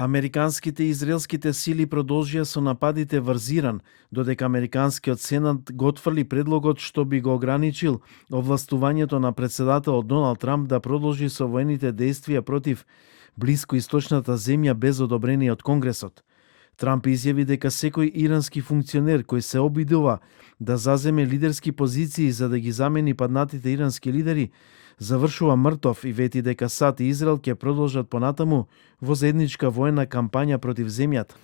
Американските и израелските сили продолжија со нападите врз Иран, додека Американскиот сенат го отфрли предлогот што би го ограничил овластувањето на председателот Доналд Трамп да продолжи со воените дејствија против блискоисточната земја без одобрение од Конгресот. Трамп изјави дека секој ирански функционер кој се обидува да заземе лидерски позиции за да ги замени паднатите ирански лидери, завршува мртов и вети дека САД и Израел ќе продолжат понатаму во заедничка воена кампања против земјата.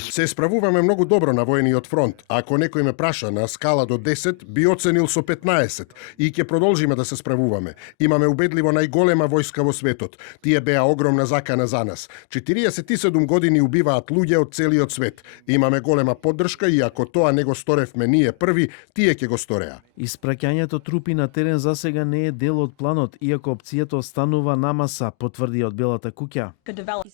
Се справуваме многу добро на воениот фронт. Ако некој ме праша на скала до 10, би оценил со 15 и ќе продолжиме да се справуваме. Имаме убедливо најголема војска во светот. Тие беа огромна закана за нас. 47 години убиваат луѓе од целиот свет. Имаме голема поддршка и ако тоа не го сторевме ние први, тие ќе го стореа. Испраќањето трупи на терен засега не е дел од планот, иако опцијата останува на маса, потврди од Белата куќа.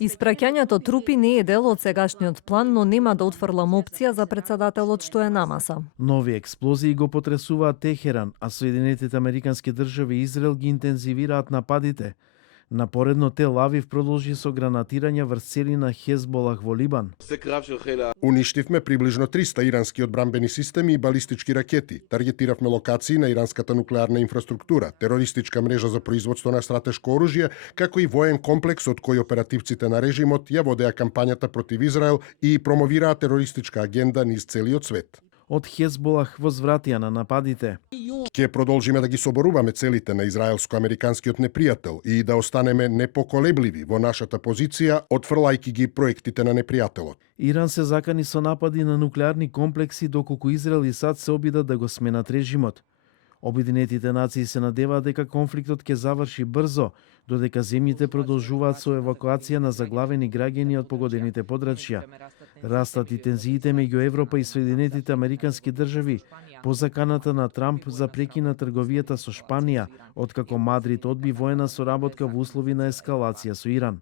Испраќањето трупи не е дел од сегашниот план, но нема да отфрлам опција за председателот што е на маса. Нови експлозии го потресуваат Техеран, а Соединетите Американски држави и Израел ги интензивираат нападите. Напоредно Тел Авив продолжи со гранатирање врз цели на Хезболах во Либан. Уништивме приближно 300 ирански одбранбени системи и балистички ракети. Таргетиравме локации на иранската нуклеарна инфраструктура, терористичка мрежа за производство на стратешко оружје, како и воен комплекс од кој оперативците на режимот ја водеа кампањата против Израел и промовираа терористичка агенда низ целиот свет. Од Хезболах возвратија на нападите. Ќе продолжиме да ги соборуваме целите на израелско-американскиот непријател и да останеме непоколебливи во нашата позиција, отфрлајки ги проектите на непријателот. Иран се закани со напади на нуклеарни комплекси доколку Израел и САД се обидат да го сменат режимот. Обединетите нации се надеваат дека конфликтот ќе заврши брзо, додека земјите продолжуваат со евакуација на заглавени граѓани од погодените подрачја. Растат и тензиите меѓу Европа и Соединетите Американски држави по заканата на Трамп за прекина трговијата со Шпанија, откако Мадрид одби воена соработка во услови на ескалација со Иран.